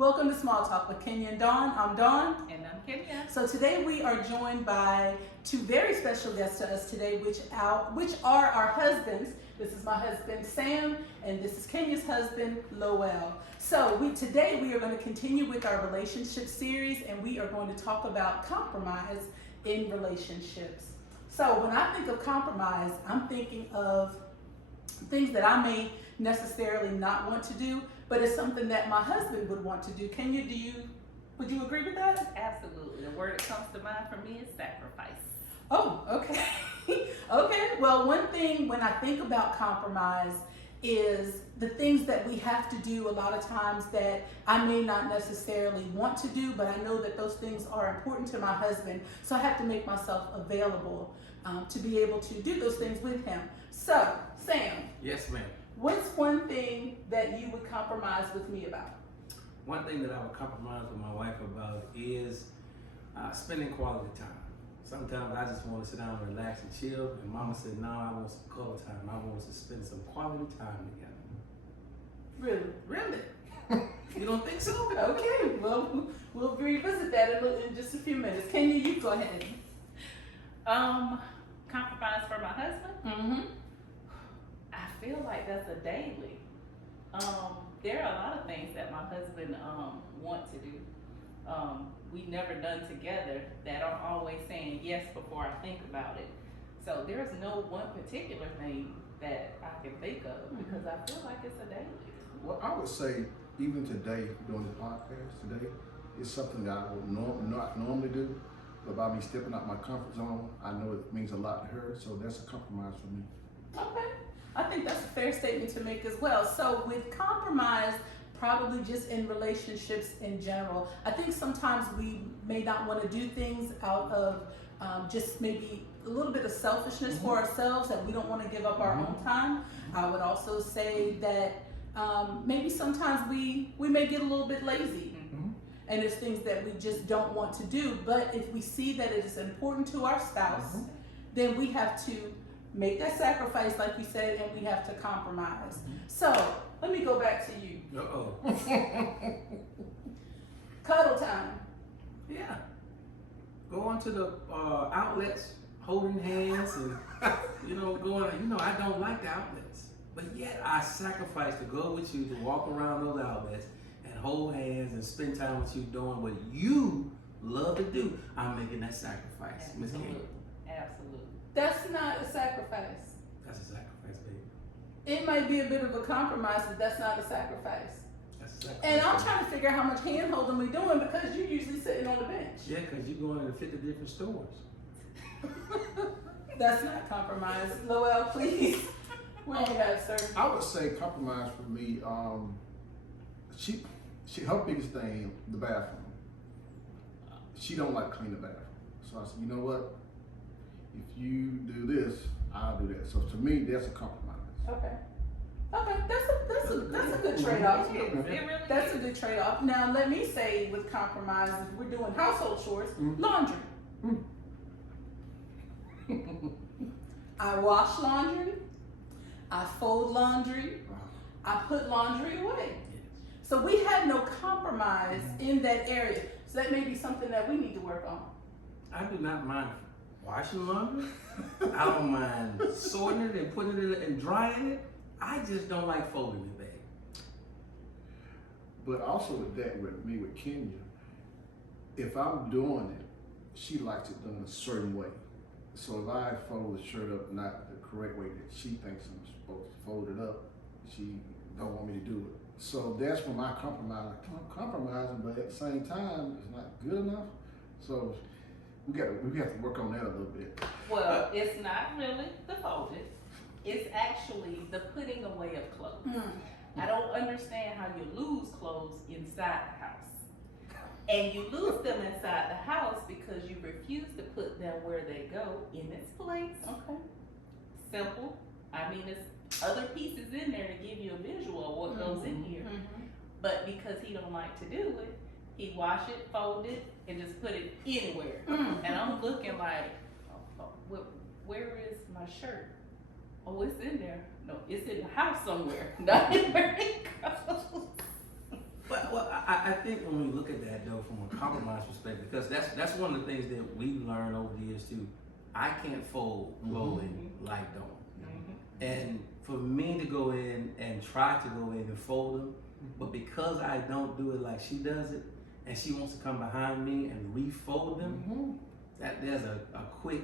Welcome to Small Talk with Kenya and Dawn. I'm Dawn. And I'm Kenya. So today we are joined by two very special guests to us today, which are our husbands. This is my husband, Sam, and this is Kenya's husband, Lowell. So today we are going to continue with our relationship series, and we are going to talk about compromise in relationships. So when I think of compromise, I'm thinking of things that I may necessarily not want to do, but it's something that my husband would want to do. Kenya, would you agree with that? Absolutely. The word that comes to mind for me is sacrifice. Oh, okay. Okay. Well, one thing when I think about compromise is the things that we have to do a lot of times that I may not necessarily want to do, but I know that those things are important to my husband. So I have to make myself available to be able to do those things with him. So, Sam. Yes, ma'am. What's one thing that you would compromise with me about? One thing that I would compromise with my wife about is spending quality time. Sometimes I just want to sit down and relax and chill, and Mama said, "No, I want some quality time. I want us to spend some quality time together." Really? You don't think so? Okay. Well, we'll revisit that in just a few minutes. Kenya, you go ahead. Compromise for my husband? Mm-hmm. I feel like that's a daily. There are a lot of things that my husband want to do. We never done together that I'm always saying yes before I think about it. So there's no one particular thing that I can think of because I feel like it's a daily. Well, I would say even today, doing the podcast today, is something that I would not normally do. But by me stepping out my comfort zone, I know it means a lot to her, so that's a compromise for me. Okay. I think that's a fair statement to make as well. So with compromise, probably just in relationships in general, I think sometimes we may not want to do things out of just maybe a little bit of selfishness for ourselves, that we don't want to give up our own time. I would also say that maybe sometimes we may get a little bit lazy. And there's things that we just don't want to do. But if we see that it is important to our spouse, then we have to make that sacrifice, like you said, and we have to compromise. So let me go back to you. Uh-oh. Cuddle time. Yeah. Go on to the outlets, holding hands, and going. I don't like the outlets, but yet I sacrifice to go with you to walk around those outlets and hold hands and spend time with you doing what you love to do. I'm making that sacrifice, Miss King. Absolutely. That's not a sacrifice. That's a sacrifice, baby. It might be a bit of a compromise, but that's not a sacrifice. That's a sacrifice. And I'm trying to figure out how much hand holding we're doing because you're usually sitting on the bench. Yeah, because you're going to 50 different stores. That's not compromise. Lowell, please. What do you have, sir? I would say compromise for me. Her biggest thing, the bathroom. She don't like to clean the bathroom, so I said, you know what? If you do this, I'll do that. So to me, that's a compromise. Okay. Okay, that's a good trade-off. It really That's is. a good trade-off. Now let me say with compromise, if we're doing household chores, laundry. I wash laundry, I fold laundry, I put laundry away. So we had no compromise in that area. So that may be something that we need to work on. I do not mind washing laundry. I don't mind sorting it and putting it and drying it. I just don't like folding it, babe. But also with that, with me, with Kenya, if I'm doing it, she likes it done a certain way. So if I fold the shirt up not the correct way that she thinks I'm supposed to fold it up, she don't want me to do it. So that's when I compromise. I'm compromising, but at the same time, it's not good enough. So we have to work on that a little bit. Well, it's not really the folded. It's actually the putting away of clothes. I don't understand how you lose clothes inside the house. And you lose them inside the house because you refuse to put them where they go in its place. Okay. Simple. I mean, there's other pieces in there to give you a visual of what goes in here. But because he don't like to do it, he wash it, fold it, and just put it anywhere. And I'm looking like, where is my shirt? Oh, it's in there. No, it's in the house somewhere. Not in where it goes. Well, I think when we look at that though from a compromise perspective, because that's one of the things that we learned over the years too. I can't fold clothing like don't. And for me to go in and try to go in and fold them, but because I don't do it like she does it, and she wants to come behind me and refold them, that there's a quick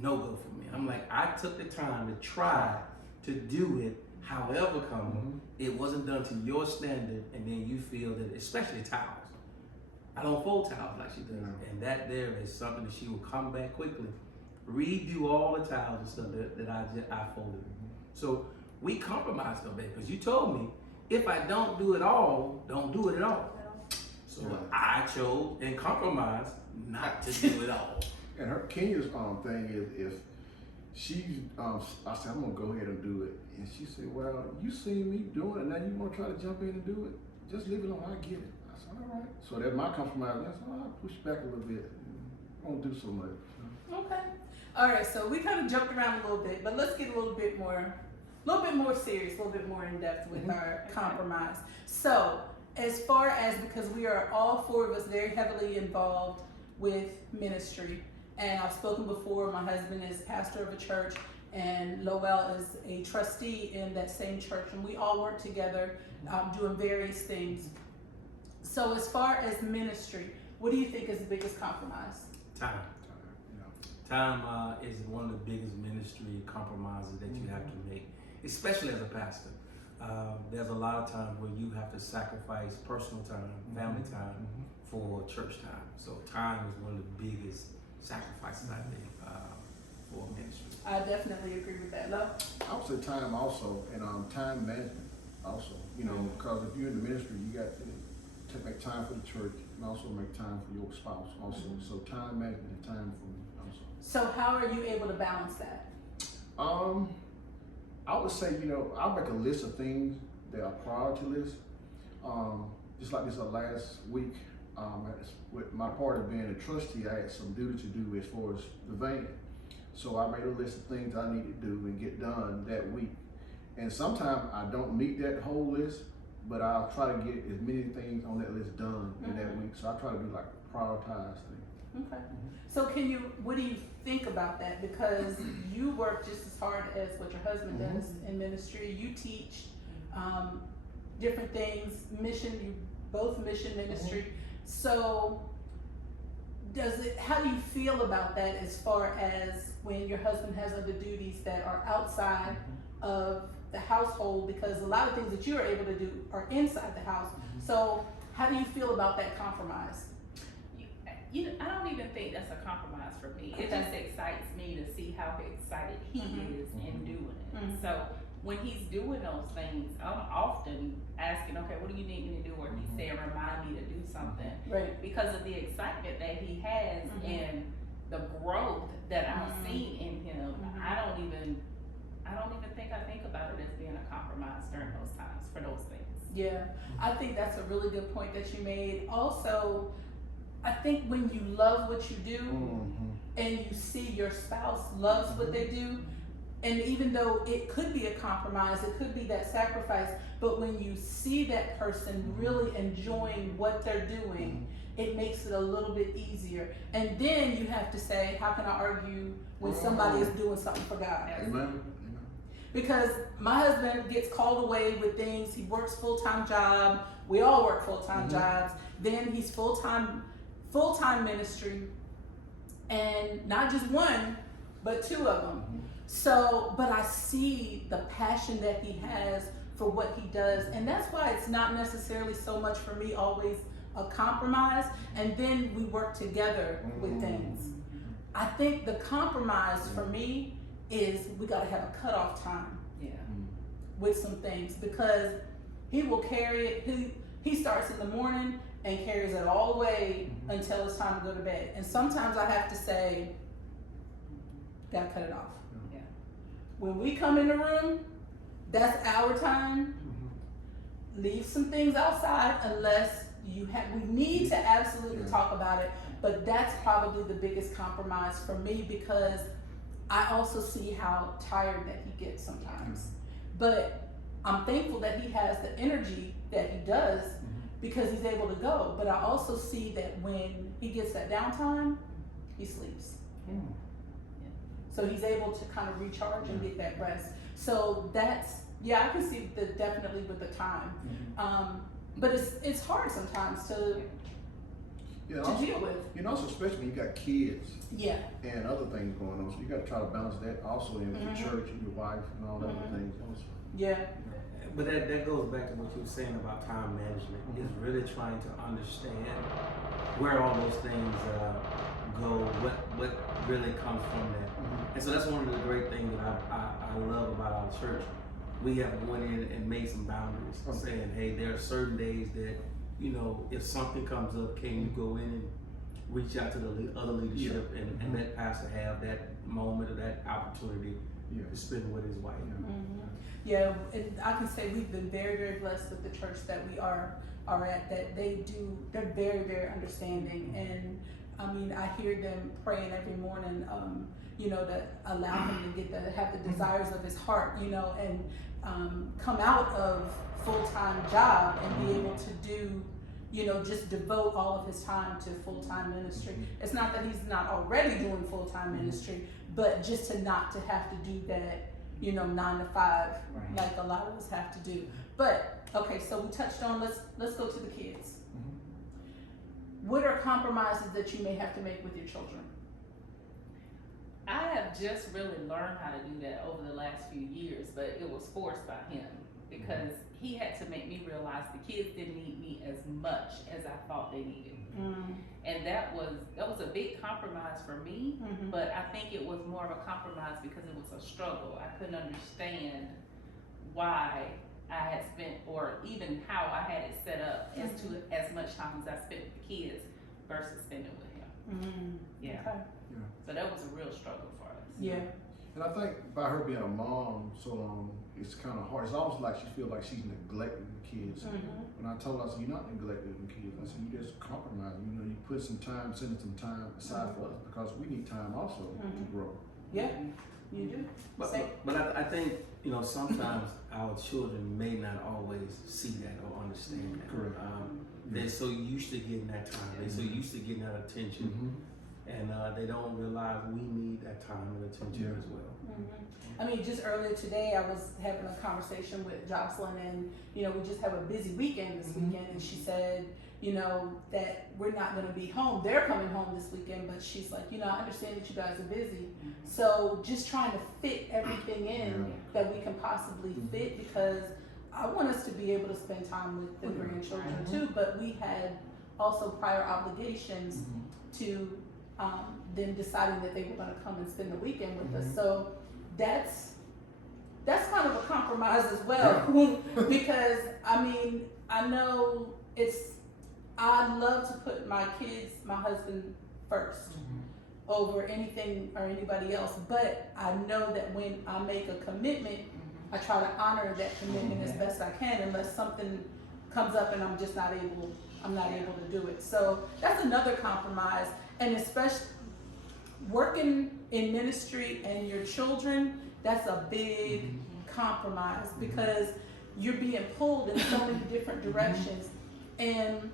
no-go for me. I'm like, I took the time to try to do it, however come, it wasn't done to your standard, and then you feel that, especially towels. I don't fold towels like she does, and that there is something that she will come back quickly, redo all the towels and stuff that I folded. So we compromised though, babe, because you told me if I don't do it all, don't do it at all. So I chose and compromised not to do it all. And her Kenya's thing is if she I said I'm gonna go ahead and do it, and she said, well, you seen me doing it, now you want to try to jump in and do it? Just leave it alone, I get it. I said, all right. So that's my compromise. That's I'll push back a little bit. I won't do so much. Okay. All right. So we kind of jumped around a little bit, but let's get a little bit more serious, a little bit more in depth with our compromise. So as far as, because we are all four of us very heavily involved with ministry, and I've spoken before, my husband is pastor of a church, and Lowell is a trustee in that same church, and we all work together doing various things. So as far as ministry, what do you think is the biggest compromise? Time. Time is one of the biggest ministry compromises that you have to make, especially as a pastor. There's a lot of times where you have to sacrifice personal time, family time for church time. So time is one of the biggest sacrifices I think for ministry. I definitely agree with that. Love? I would say time also, and time management also. You know, because if you're in the ministry, you got to make time for the church and also make time for your spouse also. So time management and time for me also. So how are you able to balance that? I would say, you know, I'll make a list of things that are priority lists. Just like this last week, with my part of being a trustee, I had some duty to do as far as the van. So I made a list of things I need to do and get done that week. And sometimes I don't meet that whole list, but I'll try to get as many things on that list done in that week. So I try to do like a prioritized thing. Okay. So what do you think about that? Because you work just as hard as what your husband does in ministry. You teach different things, you both mission ministry. So how do you feel about that as far as when your husband has other duties that are outside of the household? Because a lot of things that you're able to do are inside the house. So how do you feel about that compromise? I don't even think that's a compromise for me. It just excites me to see how excited he is in doing it. So when he's doing those things, I'm often asking, okay, what do you need me to do? Or he's saying, remind me to do something. Right. Because of the excitement that he has and the growth that I've seen in him, I don't even think about it as being a compromise during those times for those things. Yeah, I think that's a really good point that you made. Also, I think when you love what you do and you see your spouse loves what they do, and even though it could be a compromise, it could be that sacrifice, but when you see that person really enjoying what they're doing, it makes it a little bit easier. And then you have to say, how can I argue when somebody is doing something for God? Amen. Because my husband gets called away with things. He works full-time job. We all work full-time jobs. Then he's full-time ministry, and not just one, but two of them. So, but I see the passion that he has for what he does, and that's why it's not necessarily so much for me always a compromise, and then we work together with things. I think the compromise for me is we gotta have a cutoff time with some things, because he will carry it, he starts in the morning and carries it all the way until it's time to go to bed. And sometimes I have to say, gotta cut it off. Yeah. When we come in the room, that's our time. Leave some things outside unless we need to absolutely talk about it. But that's probably the biggest compromise for me, because I also see how tired that he gets sometimes. But I'm thankful that he has the energy that he does, because he's able to go. But I also see that when he gets that downtime, he sleeps. So he's able to kind of recharge and get that rest. So that's, yeah, I can see the definitely with the time. But it's hard sometimes to deal with. You know, so especially when you got kids Yeah. and other things going on, so you got to try to balance that also in with your church and your wife and all that other things also. Yeah. But that goes back to what you were saying about time management. Is really trying to understand where all those things go, what really comes from that. And so that's one of the great things that I love about our church. We have went in and made some boundaries, saying, hey, there are certain days that, you know, if something comes up, can you go in and reach out to the other leadership and let pastor have that moment or that opportunity to spend with his wife. Yeah, and I can say we've been very, very blessed with the church that we are at, that they're very, very understanding. And I mean, I hear them praying every morning, you know, to allow him to have the desires of his heart, you know, and come out of full-time job and be able to do, you know, just devote all of his time to full-time ministry. It's not that he's not already doing full-time ministry, but just to not to have to do that, you know, 9 to 5, like a lot of us have to do. But okay, so we touched on, let's go to the kids. What are compromises that you may have to make with your children? I have just really learned how to do that over the last few years, but it was forced by him because he had to make me realize the kids didn't need me as much as I thought they needed. And that was a big compromise for me, but I think it was more of a compromise because it was a struggle. I couldn't understand why I had spent, or even how I had it set up as to as much time as I spent with the kids versus spending with him. Yeah. Okay. So that was a real struggle for us. Yeah. And I think by her being a mom so long, it's kind of hard. It's almost like she feels like she's neglecting the kids. When I told her, I said, you're not neglecting the kids. I said, you just compromising. You know, you put some time, sending some time aside for us because we need time also to grow. Yeah, you do. But I think, you know, sometimes our children may not always see that or understand that. Correct. They're so used to getting that time. They're so used to getting that attention. And they don't realize we need that time and attention as well. I mean, just earlier today, I was having a conversation with Jocelyn, and you know, we just have a busy weekend this weekend, and she said, you know, that we're not going to be home. They're coming home this weekend, but she's like, you know, I understand that you guys are busy, so just trying to fit everything in that we can possibly fit, because I want us to be able to spend time with the grandchildren too, but we had also prior obligations to them deciding that they were going to come and spend the weekend with us. So that's kind of a compromise as well, because I mean, I know I love to put my kids, my husband first over anything or anybody else, but I know that when I make a commitment, I try to honor that commitment as best I can, unless something comes up and I'm just not able to do it. So that's another compromise. And especially working in ministry and your children, that's a big compromise, because you're being pulled in so many different directions, and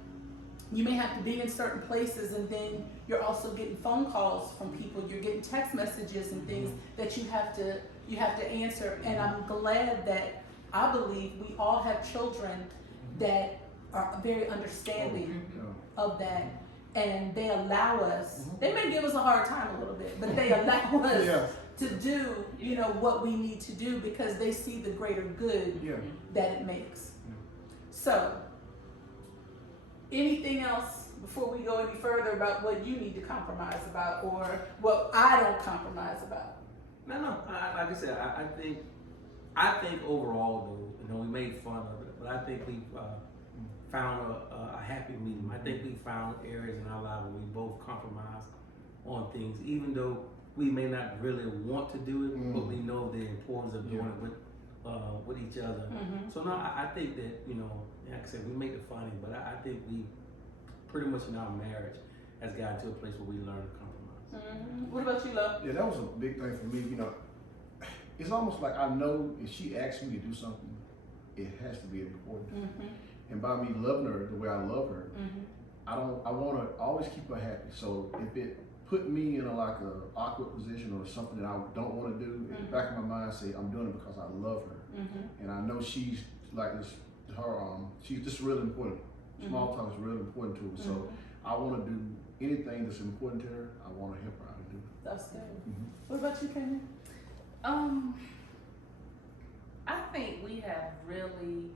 you may have to be in certain places, and then you're also getting phone calls from people, you're getting text messages and things that you have to answer. And I'm glad that I believe we all have children that are very understanding of that. And they allow us, they may give us a hard time a little bit, but they allow us to do, you know, what we need to do, because they see the greater good that it makes. So, anything else before we go any further about what you need to compromise about, or what I don't compromise about? No. Like I said, I think overall, though, you know, we made fun of it, but I think we've found a happy medium. I think we found areas in our life where we both compromise on things, even though we may not really want to do it, but we know the importance of doing it with each other. So no, I think that, you know, like I said, we make it funny, but I think we pretty much in our marriage has gotten to a place where we learn to compromise. What about you, love? Yeah, that was a big thing for me. You know, it's almost like I know if she asks me to do something, it has to be important. And by me loving her the way I love her, Mhm. I want to always keep her happy. So if it put me in a awkward position or something that I don't want to do, in the back of my mind, say I'm doing it because I love her, and I know she's like this. She's just really important. Small talk is really important to her. So I want to do anything that's important to her. I want to help her out to do it. That's good. What about you, Kenya? I think we have really,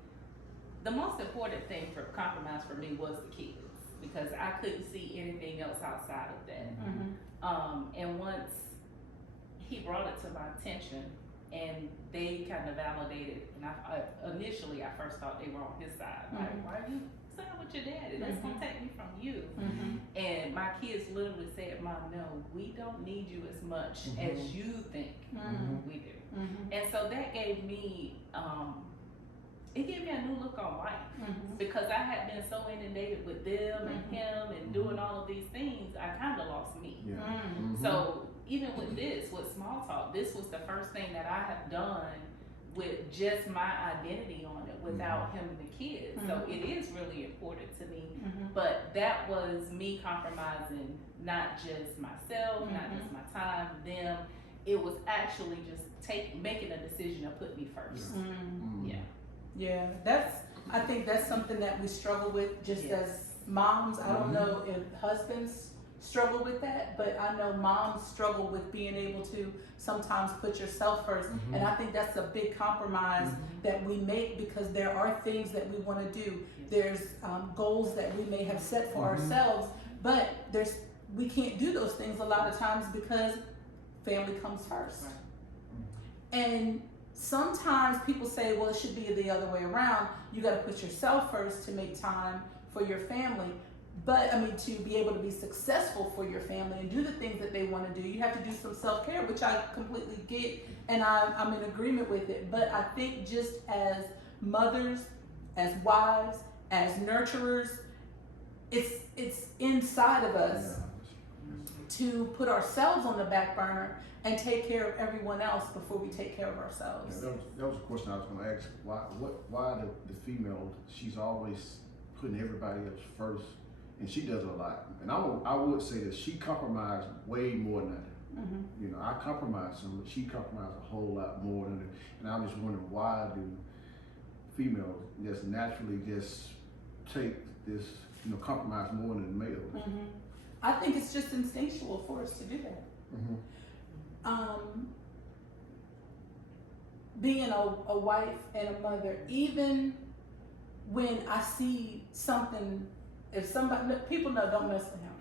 the most important thing for compromise for me was the kids, because I couldn't see anything else outside of that. And once he brought it to my attention and they kind of validated, and initially I first thought they were on his side, like, why are you saying with your daddy? That's gonna take me from you. And my kids literally said, Mom, no, we don't need you as much as you think we do. And so that gave me, it gave me a new look on life, because I had been so inundated with them and him and doing all of these things, I kind of lost me. Yeah. So even with this, with small talk, this was the first thing that I have done with just my identity on it without him and the kids. So it is really important to me. But that was me compromising not just myself, not just my time, them. It was actually just making a decision to put me first. Yeah, I think that's something that we struggle with just Yes. as moms. I don't know if husbands struggle with that, but I know moms struggle with being able to sometimes put yourself first. And I think that's a big compromise that we make, because there are things that we want to do. There's goals that we may have set for ourselves, but we can't do those things a lot of times because family comes first. And sometimes people say, well, it should be the other way around. You got to put yourself first to make time for your family. But I mean, to be able to be successful for your family and do the things that they want to do, you have to do some self-care, which I completely get, and I'm in agreement with it. But I think just as mothers, as wives, as nurturers, it's inside of us to put ourselves on the back burner and take care of everyone else before we take care of ourselves. Yeah, that was a question I was going to ask. Why the female, she's always putting everybody else first, and she does it a lot. And I would say that she compromised way more than I do. You know, I compromise some, but she compromised a whole lot more than it. And I'm just wondering, why do females just naturally just take this, compromise more than males? I think it's just instinctual for us to do that. Being a wife and a mother, even when I see something, if somebody, people know, don't mess with him.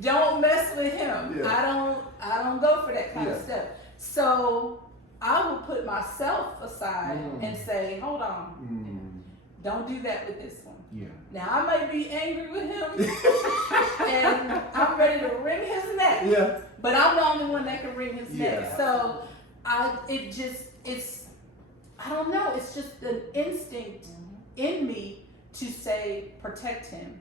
Don't mess with him. Yeah. I don't go for that kind of stuff. So I will put myself aside and say, hold on, don't do that with this one. Yeah. Now I might be angry with him and I'm ready to wring his neck. Yeah. But I'm the only one that can wring his neck. Yeah. So I don't know, it's just an instinct in me to say protect him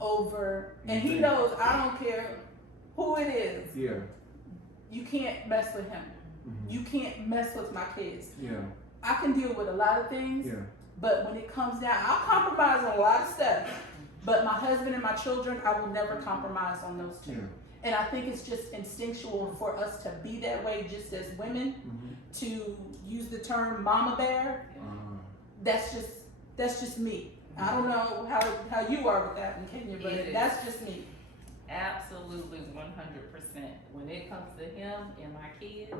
over, and he knows I don't care who it is. Yeah. You can't mess with him. You can't mess with my kids. Yeah. I can deal with a lot of things. Yeah. But when it comes down, I'll compromise on a lot of stuff. But my husband and my children, I will never compromise on those two. Yeah. And I think it's just instinctual for us to be that way, just as women, to use the term mama bear. That's just me. I don't know how you are with that one, Kenya, but that's just me. Absolutely 100%. When it comes to him and my kids,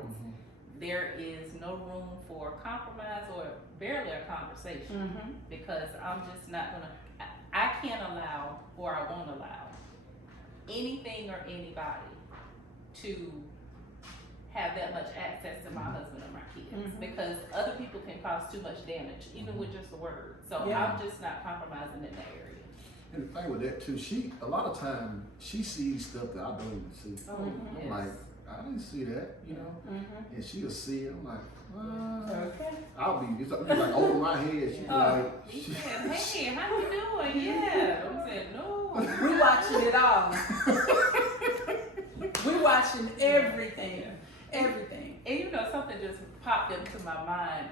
there is no room for compromise or barely a conversation, because I'm just not gonna, I can't allow, or I won't allow anything or anybody to have that much access to my husband or my kids, because other people can cause too much damage, even with just a word. So I'm just not compromising in that area. And the thing with that too, a lot of time she sees stuff that I don't even see. I'm like, I didn't see that, and she'll see it. I'm like, Okay. it's like over my head. She'll be like, He said, hey, how you doing? Yeah. I'm saying, no. We watching it all. We watching everything. Everything. And something just popped into my mind.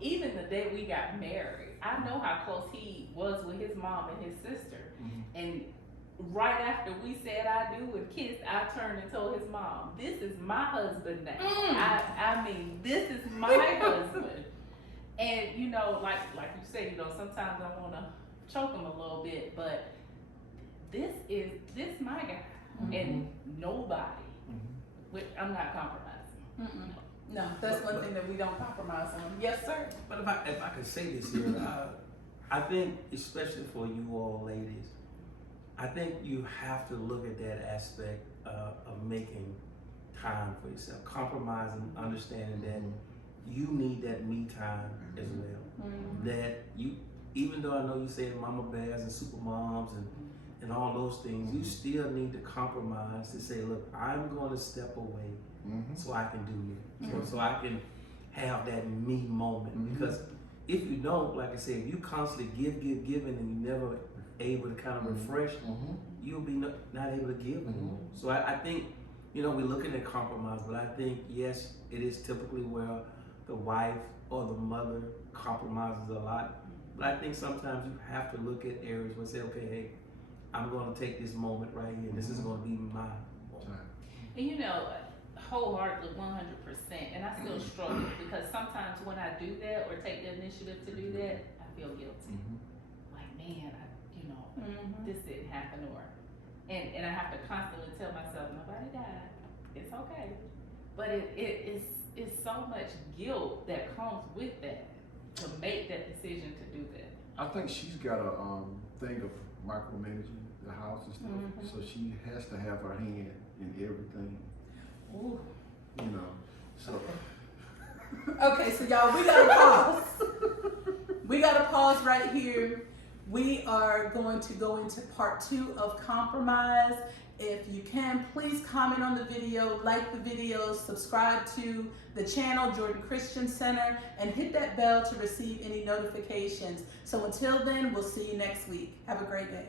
Even the day we got married, I know how close he was with his mom and his sister. And right after we said I do and kissed, I turned and told his mom, "This is my husband now. I mean, this is my husband." And you know, like you say, you know, sometimes I want to choke him a little bit, but this my guy, and nobody. I'm not compromising. No, that's one thing that we don't compromise on. Yes, sir. But if I could say this here, I think especially for you all ladies, I think you have to look at that aspect of making time for yourself, compromising, understanding that you need that me time as well. That you, even though I know you say mama bears and super moms and all those things, you still need to compromise to say, look, I'm going to step away so I can do me, so I can have that me moment. Because if you don't, like I said, if you constantly give, and you never able to kind of refresh, you'll be not able to give anymore. So I think, you know, we're looking at compromise, but I think, yes, it is typically where the wife or the mother compromises a lot. But I think sometimes you have to look at areas where say, okay, hey, I'm going to take this moment right here. This is going to be my moment. And you know, wholeheartedly, 100%. And I still struggle because sometimes when I do that or take the initiative to do that, I feel guilty. Like, man, this didn't happen, and I have to constantly tell myself, nobody died. It's okay. But it's so much guilt that comes with that to make that decision to do that. I think she's got a thing of micromanaging the house and stuff, so she has to have her hand in everything. Ooh. You know, so. Okay, so y'all, we gotta pause. We gotta pause right here. We are going to go into part 2 of compromise. If you can, please comment on the video, like the video, subscribe to the channel, Jordan Christian Center, and hit that bell to receive any notifications. So until then, we'll see you next week. Have a great day.